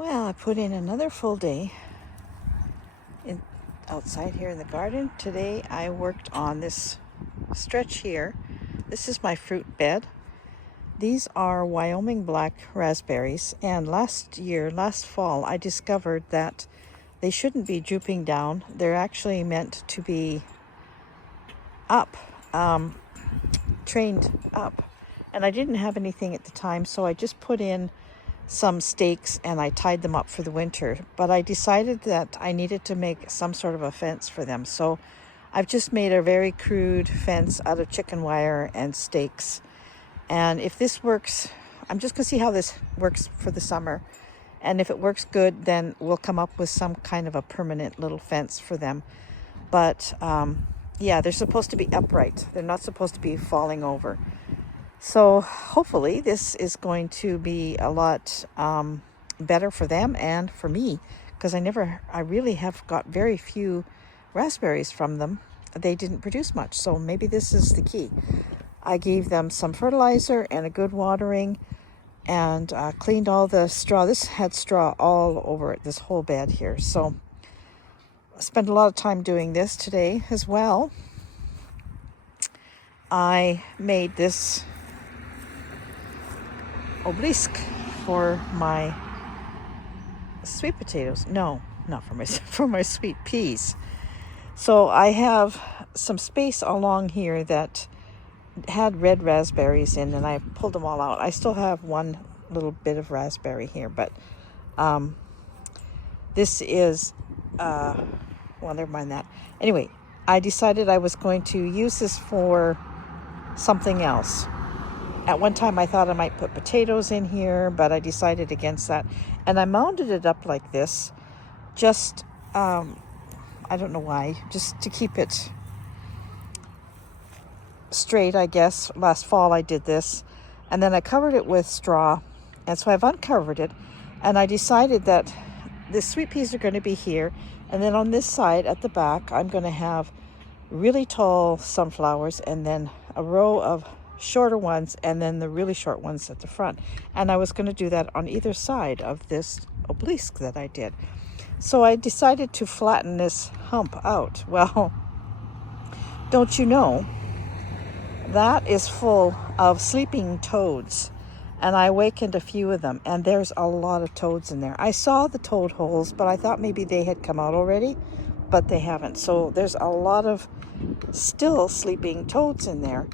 Well, I put in another full day outside here in the garden. Today I worked on this stretch here. This is my fruit bed. These are Wyoming black raspberries, and last fall, I discovered that they shouldn't be drooping down. They're actually meant to be up, trained up. And I didn't have anything at the time, so I just put in some stakes and I tied them up for the winter. But I decided that I needed to make some sort of a fence for them. So I've just made a very crude fence out of chicken wire and stakes. And if this works, I'm just going to see how this works for the summer. And if it works good, then we'll come up with some kind of a permanent little fence for them. But yeah, they're supposed to be upright. They're not supposed to be falling over. So hopefully this is going to be a lot better for them and for me, because I really have got very few raspberries from them. They didn't produce much, so maybe this is the key. I gave them some fertilizer and a good watering and cleaned all the straw. This had straw all over it, this whole bed here. So I spent a lot of time doing this today as well. I made this Oblisk for my sweet potatoes. No, not for my sweet peas. So I have some space along here that had red raspberries in, and I pulled them all out. I still have one little bit of raspberry here, but this is well, never mind that. Anyway, I decided I was going to use this for something else. At one time I thought I might put potatoes in here, but I decided against that. And I mounted it up like this, just, I don't know why, just to keep it straight, I guess. Last fall I did this. And then I covered it with straw. And so I've uncovered it. And I decided that the sweet peas are going to be here. And then on this side at the back, I'm going to have really tall sunflowers and then a row of shorter ones and then the really short ones at the front. And I was going to do that on either side of this Oblisk that I did. So I decided to flatten this hump out. Well, don't you know, that is full of sleeping toads. And I awakened a few of them, and there's a lot of toads in there. I saw the toad holes, but I thought maybe they had come out already, but they haven't. So there's a lot of still sleeping toads in there.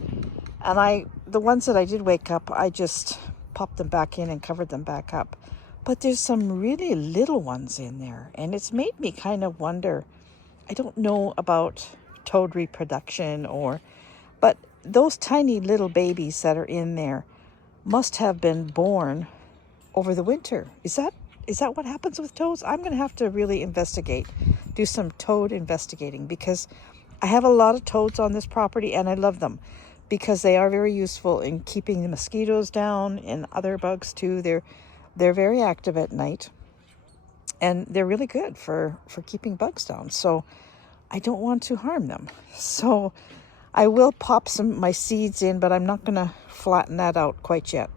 And the ones that I did wake up, I just popped them back in and covered them back up. But there's some really little ones in there, and it's made me kind of wonder. I don't know about toad reproduction but those tiny little babies that are in there must have been born over the winter. Is that what happens with toads? I'm going to have to really do some toad investigating, because I have a lot of toads on this property and I love them because they are very useful in keeping the mosquitoes down and other bugs too. They're very active at night, and they're really good for keeping bugs down. So I don't want to harm them. So I will pop my seeds in, but I'm not going to flatten that out quite yet.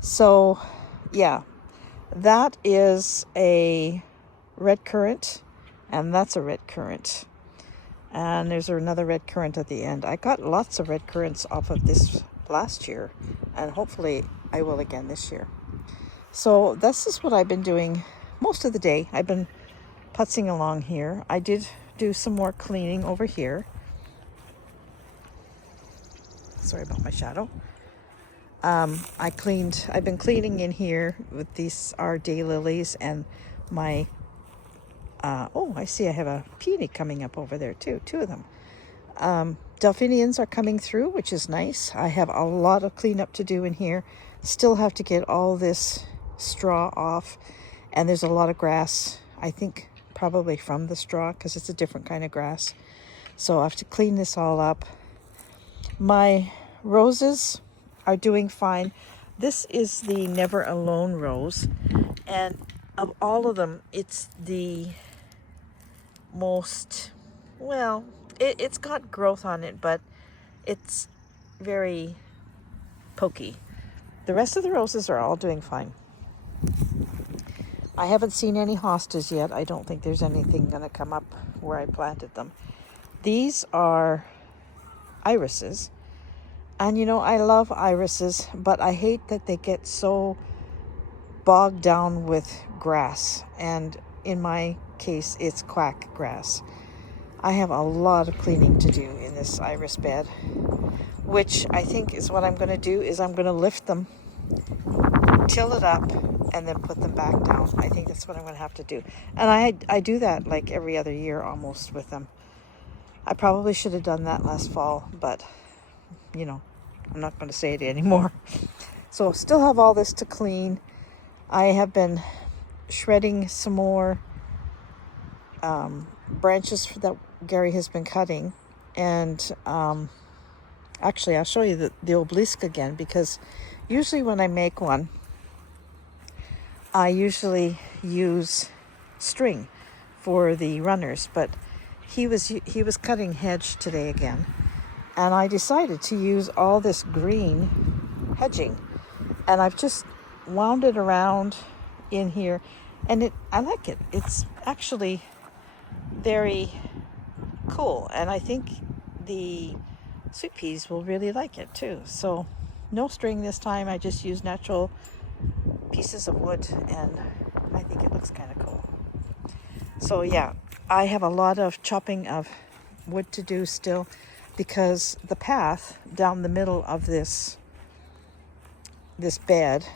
So yeah, that is a red currant, and that's a red currant. And there's another red currant at the end. I got lots of red currants off of this last year, and hopefully I will again this year. So this is what I've been doing most of the day. I've been putzing along here. I did do some more cleaning over here. Sorry about my shadow. I've been cleaning in here with these are daylilies and my I see I have a peony coming up over there too, two of them. Delphiniums are coming through, which is nice. I have a lot of cleanup to do in here. Still have to get all this straw off, and there's a lot of grass, I think probably from the straw, because it's a different kind of grass. So I have to clean this all up. My roses are doing fine. This is the Never Alone rose, and of all of them, it's the most, well, it's got growth on it, but it's very pokey. The rest of the roses are all doing fine. I haven't seen any hostas yet. I don't think there's anything going to come up where I planted them. These are irises. And you know, I love irises, but I hate that they get so bogged down with grass. And in my case, it's quack grass. I have a lot of cleaning to do in this iris bed, which I think is what I'm going to do is I'm going to lift them, till it up, and then put them back down. I think that's what I'm going to have to do. And I do that like every other year almost with them. I probably should have done that last fall, but you know, I'm not going to say it anymore. So still have all this to clean. I have been shredding some more branches that Gary has been cutting. And actually, I'll show you the Oblisk again, because usually when I make one, I usually use string for the runners, but he was cutting hedge today again, and I decided to use all this green hedging, and I've just wound it around in here, and I like it. It's actually very cool, and I think the sweet peas will really like it too. So no string this time. I just used natural pieces of wood, and I think it looks kind of cool. So yeah, I have a lot of chopping of wood to do still, because the path down the middle of this bed,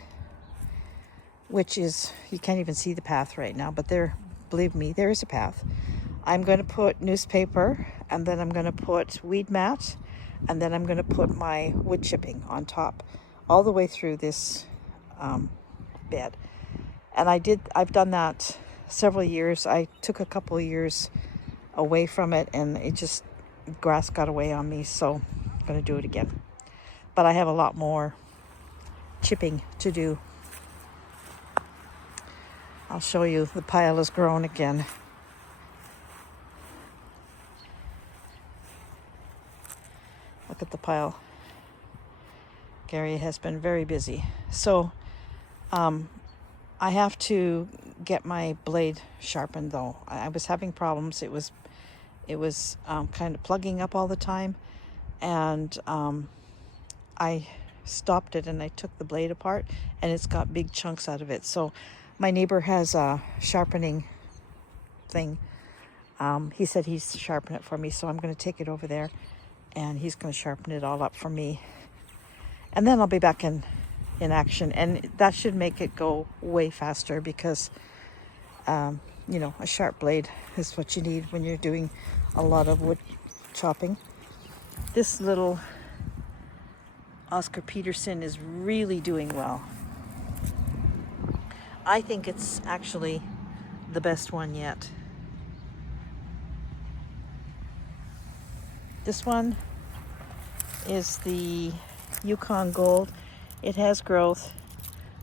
which is, you can't even see the path right now, but believe me, there is a path. I'm going to put newspaper, and then I'm going to put weed mat, and then I'm going to put my wood chipping on top all the way through this bed. And I've done that several years. I took a couple of years away from it, and grass got away on me, so I'm going to do it again. But I have a lot more chipping to do. I'll show you, the pile has grown again. Look at the pile. Gary has been very busy. So I have to get my blade sharpened though. I was having problems. It was kind of plugging up all the time, and I stopped it and I took the blade apart, and it's got big chunks out of it. So my neighbor has a sharpening thing. He said he'd sharpen it for me, so I'm going to take it over there, and he's going to sharpen it all up for me, and then I'll be back in action, and that should make it go way faster, because you know, a sharp blade is what you need when you're doing a lot of wood chopping. This little Oscar Peterson is really doing well. I think it's actually the best one yet. This one is the Yukon Gold. It has growth,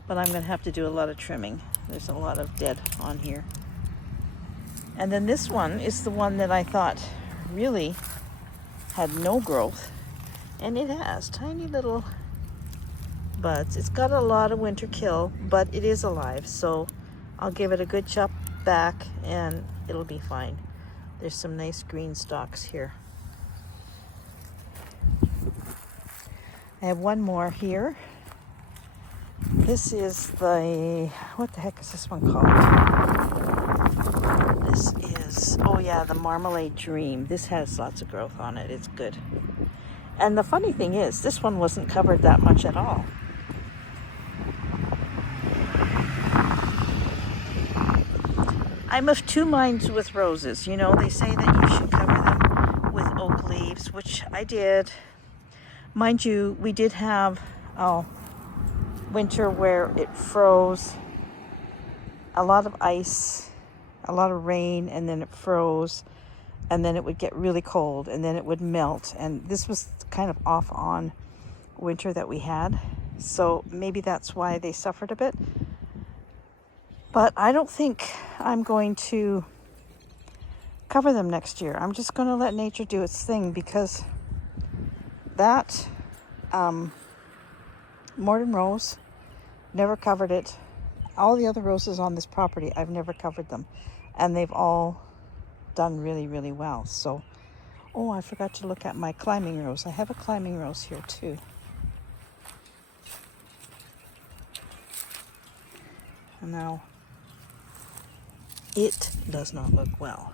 but I'm going to have to do a lot of trimming. There's a lot of dead on here. And then this one is the one that I thought really had no growth, and it has tiny little buds. It's got a lot of winter kill, but it is alive, so I'll give it a good chop back and it'll be fine. There's some nice green stalks here. I have one more here. This is what the heck is this one called? This is, oh yeah, the Marmalade Dream. This has lots of growth on it. It's good. And the funny thing is, this one wasn't covered that much at all. I'm of two minds with roses. You know, they say that you should cover them with oak leaves, which I did. Mind you, we did have winter where it froze, a lot of ice, a lot of rain, and then it froze, and then it would get really cold, and then it would melt. And this was kind of off on winter that we had, so maybe that's why they suffered a bit. But I don't think I'm going to cover them next year. I'm just going to let nature do its thing, because that Morden Rose, never covered it. all the other roses on this property, I've never covered them, and they've all done really, really well. So, oh, I forgot to look at my climbing rose. I have a climbing rose here too. And now, it does not look well.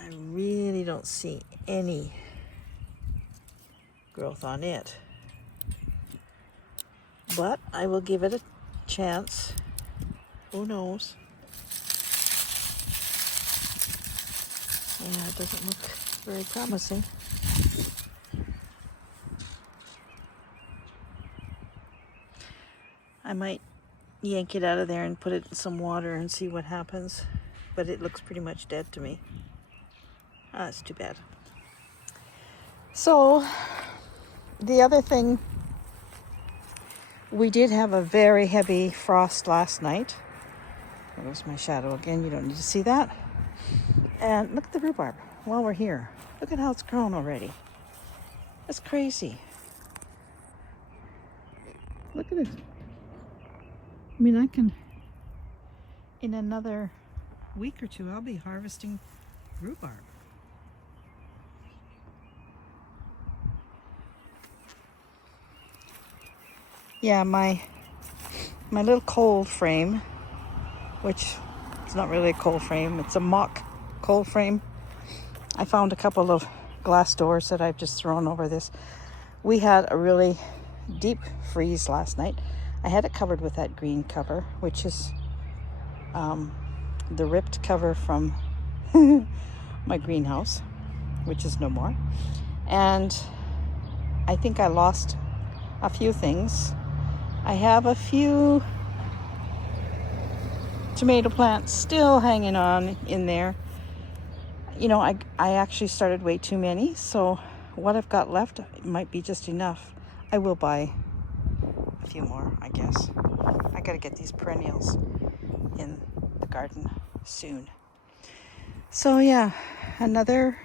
I really don't see any growth on it. But I will give it a chance. Who knows? Yeah, it doesn't look very promising. I might yank it out of there and put it in some water and see what happens. But it looks pretty much dead to me. Ah, that's too bad. So, the other thing, we did have a very heavy frost last night. There goes my shadow again. You don't need to see that. And look at the rhubarb while we're here. Look at how it's grown already. That's crazy. Look at it. I mean, I can, in another week or two, I'll be harvesting rhubarb. Yeah, my little cold frame, which is not really a cold frame, it's a mock cold frame. I found a couple of glass doors that I've just thrown over this. We had a really deep freeze last night. I had it covered with that green cover, which is the ripped cover from my greenhouse, which is no more. And I think I lost a few things. I have a few tomato plants still hanging on in there. You know, I actually started way too many, so what I've got left might be just enough. I will buy a few more, I guess. I gotta get these perennials in the garden soon. So yeah, another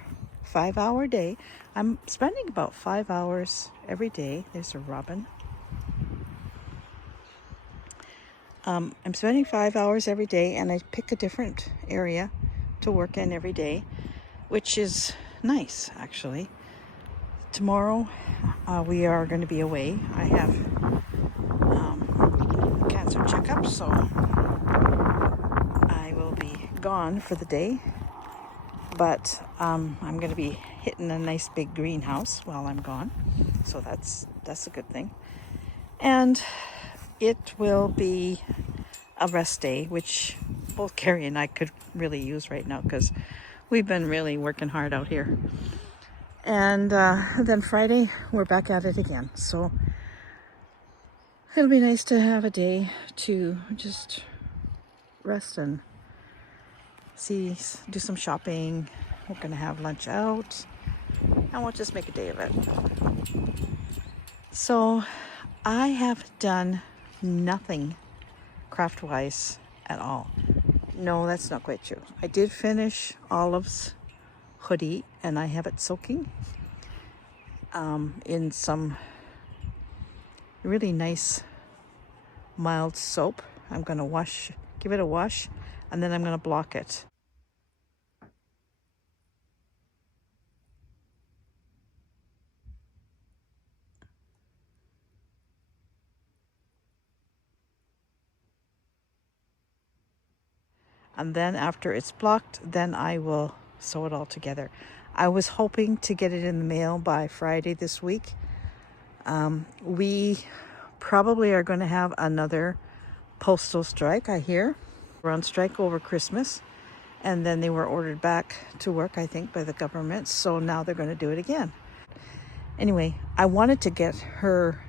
5-hour day. I'm spending about 5 hours every day. There's a robin. I'm spending 5 hours every day, and I pick a different area to work in every day, which is nice, actually. Tomorrow, we are going to be away. I have cancer checkup, so I will be gone for the day. But I'm going to be hitting a nice big greenhouse while I'm gone, so that's a good thing. And it will be a rest day, which both Carrie and I could really use right now because we've been really working hard out here. And then Friday, we're back at it again. So it'll be nice to have a day to just rest and do some shopping. We're going to have lunch out, and we'll just make a day of it. So I have done nothing craft-wise at all. No, that's not quite true. I did finish Olive's hoodie, and I have it soaking in some really nice mild soap. I'm going to give it a wash, and then I'm going to block it. And then after it's blocked, then I will sew it all together. I was hoping to get it in the mail by Friday this week. We probably are going to have another postal strike, I hear. We're on strike over Christmas, and then they were ordered back to work, I think, by the government. So now they're going to do it again. Anyway, I wanted to get her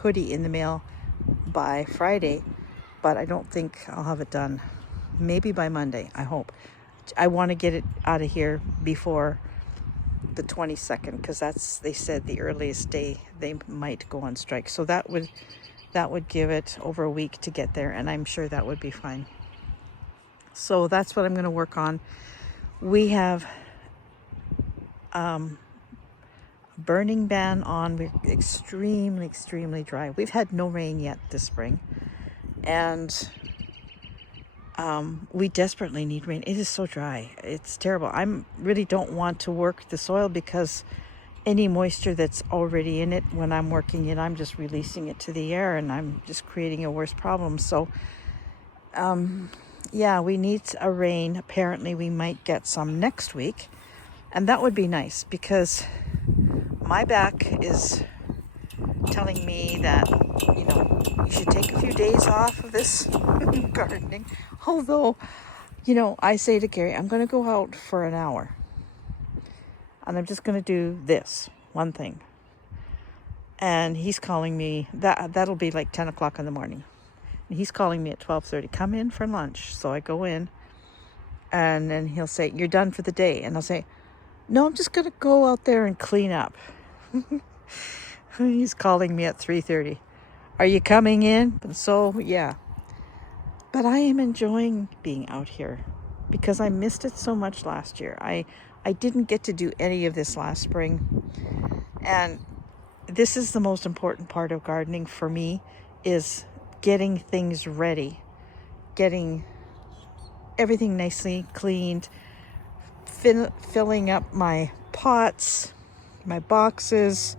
hoodie in the mail by Friday, but I don't think I'll have it done. Maybe by Monday, I hope. I want to get it out of here before the 22nd, because they said the earliest day they might go on strike. So that would give it over a week to get there, and I'm sure that would be fine. So that's what I'm going to work on. We have burning ban on. We're extremely dry. We've had no rain yet this spring, And we desperately need rain. It is so dry. It's terrible. I really don't want to work the soil because any moisture that's already in it, when I'm working it, I'm just releasing it to the air and I'm just creating a worse problem. So, yeah, we need a rain. Apparently, we might get some next week. And that would be nice because my back is telling me that, you should take a few days off of this gardening. Although, I say to Gary, I'm going to go out for an hour. And I'm just going to do this one thing. And he's calling me, that'll be like 10 o'clock in the morning. And he's calling me at 12:30, come in for lunch. So I go in and then he'll say, you're done for the day. And I'll say, no, I'm just going to go out there and clean up. He's calling me at 3:30. Are you coming in? And so, yeah. But I am enjoying being out here because I missed it so much last year. I didn't get to do any of this last spring. And this is the most important part of gardening for me, is getting things ready, getting everything nicely cleaned, filling up my pots, my boxes,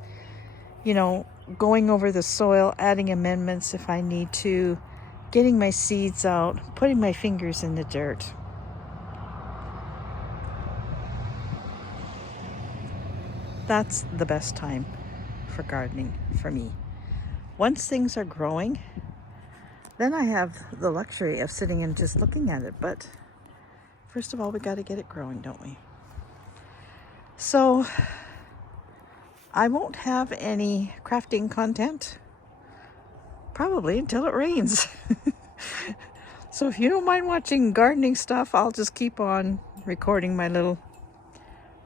going over the soil, adding amendments if I need to, getting my seeds out, putting my fingers in the dirt. That's the best time for gardening for me. Once things are growing, then I have the luxury of sitting and just looking at it. But first of all, we got to get it growing, don't we? So I won't have any crafting content probably until it rains. So if you don't mind watching gardening stuff, I'll just keep on recording my little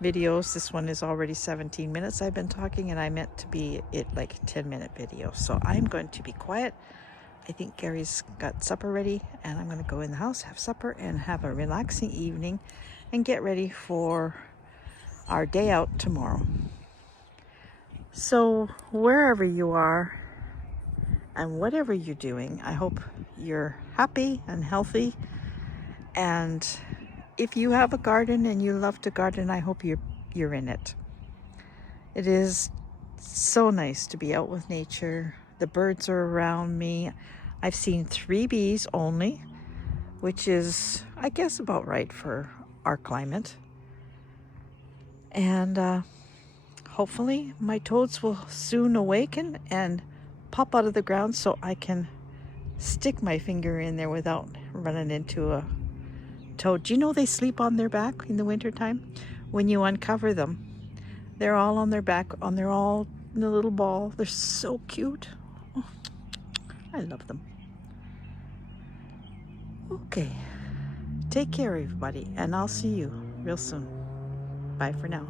videos. This one is already 17 minutes I've been talking, and I meant to be it like 10-minute video. So I'm going to be quiet. I think Gary's got supper ready, and I'm going to go in the house, have supper, and have a relaxing evening and get ready for our day out tomorrow. So wherever you are and whatever you're doing, I hope you're happy and healthy. And if you have a garden and you love to garden, I hope you're in it. It is so nice to be out with nature. The birds are around me. I've seen 3 bees only, which is, I guess, about right for our climate. And hopefully my toads will soon awaken and pop out of the ground so I can stick my finger in there without running into a toad. Do you know they sleep on their back in the wintertime? When you uncover them, they're all on their back, they're all in a little ball. They're so cute. Oh, I love them. Okay, take care everybody, and I'll see you real soon. Bye for now.